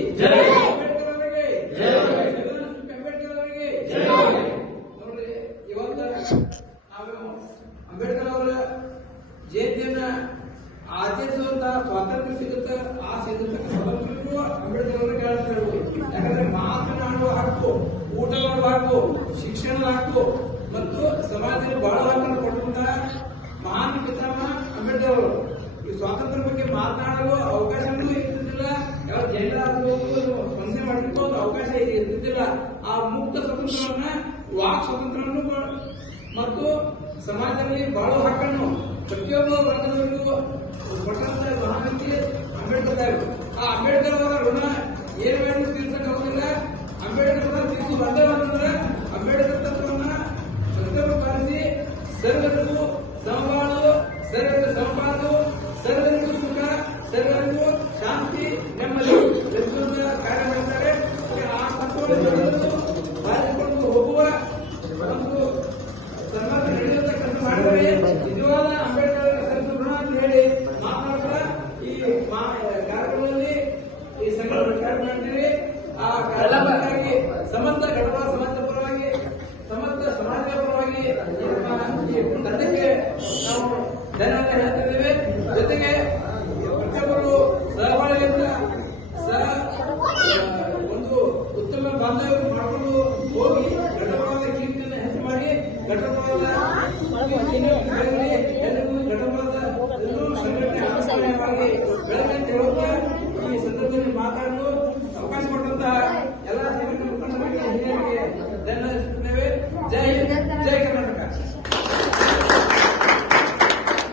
ಅಂಬೇಡ್ಕರ್ ಅವರಿಗೆ ಅಂಬೇಡ್ಕರ್ ಅವರಿಗೆ ನೋಡ್ರಿ, ಇವತ್ತು ನಾವು ಅಂಬೇಡ್ಕರ್ ಅವರ ಜಯಂತಿಯನ್ನ ಆಚರಿಸುವಂತಹ ಸ್ವಾತಂತ್ರ್ಯ ಸಿಗುತ್ತೆ. ಆ ಸಿಗುತ್ತಕ್ಕ ಸ್ವಾತಂತ್ರ್ಯಕ್ಕೂ ಅಂಬೇಡ್ಕರ್ ಅವರಿಗೆ ಹೇಳ್ಬೋದು. ಯಾಕಂದ್ರೆ ಮಾತನಾಡುವ ಹಕ್ಕು, ಊಟ ಮಾಡುವ ಹಕ್ಕು, ಶಿಕ್ಷಣದ ಹಕ್ಕು ಮತ್ತು ಸಮಾಜದಲ್ಲಿ ಬಹಳ ಹಕ್ಕನ್ನು ಕೊಟ್ಟಂತಹ ಮಹಾನ್ ಪಿತಾಮಹ ಅಂಬೇಡ್ಕರ್ ಅವರು. ಈ ಸ್ವಾತಂತ್ರ್ಯ ಬಗ್ಗೆ ಮಾತನಾಡಲು ಅವಕಾಶವೂ ಇರ್ತಿದ್ದಿಲ್ಲ. ಯಾವ ಜನರು ಸ್ಪಂದನೆ ಮಾಡಲಿಕ್ಕೂ ಒಂದು ಅವಕಾಶ ಇರ್ತಿದ್ದಿಲ್ಲ. ಆ ಮುಕ್ತ ಸ್ವಾತಂತ್ರ್ಯವನ್ನ, ವಾಕ್ ಸ್ವಾತಂತ್ರ್ಯವನ್ನು ಮತ್ತು ಸಮಾಜದಲ್ಲಿ ಬಾಳುವ ಹಕ್ಕನ್ನು ಪ್ರತಿಯೊಬ್ಬ ವರ್ಗದವರಿಗೂ ಕೊಟ್ಟಂತ ಮಹಾನ್ ವ್ಯಕ್ತಿ ಅಂಬೇಡ್ಕರ್ ಅವರು. ಆ ಅಂಬೇಡ್ಕರ್ ಅವರ ಋಣ ಏನು ತೀರ್ಸಕ್ಕಾಗುದಿಲ್ಲ. ಅಂಬೇಡ್ಕರ್ ಅವರ ತೀರ್ಸು ಬಂದವಂತಂದ್ರೆ ಅಂಬೇಡ್ಕರ್ ತತ್ವವನ್ನ ಸತ್ಯವನ್ನು ಪಾಲಿಸಿ ಸರ್ವರಿಗೂ ಸಮಬಾಳು, ಸರ್ವರಿಗೂ ಸಮಪಾಲು, ಸರ್ವರಿಗೂ ಸುಖ, ಸರ್ವರಿಗೂ ಶಾಂತಿ, ನೆಮ್ಮದಿ ಕಾರ್ಯ ಮಾಡ್ತಾರೆ. ಆ ತತ್ವವನ್ನು ಬಾರಿಸಿಕೊಂಡು ಹೋಗುವ ಒಂದು ಸನ್ಮಾನ ನಡೆಯತಕ್ಕಂಥ ಮಾಡಿದರೆ ನಿಜವಾದ ಅಂಬೇಡ್ಕರ್ ಋಣ ಅಂತ ಹೇಳಿ ಮಾತನಾಡ್ತಾ ಈ ಕಾರ್ಯಕ್ರಮದಲ್ಲಿ ಈ ಸಂಘ ಮಾಡ್ತೀವಿ. ಆ ಕಾರ್ಯಕ್ರಮಕ್ಕಾಗಿ ಸಮಸ್ತ ಗಡವ ಸಮಾಜದ ಪರವಾಗಿ, ಸಮಸ್ತ ಸಮಾಜದ ಪರವಾಗಿ ತಂಡಕ್ಕೆ ನಾವು ಧನ್ಯವಾದ ಹೇಳ್ತಿದ್ದೇವೆ. ಜೊತೆಗೆ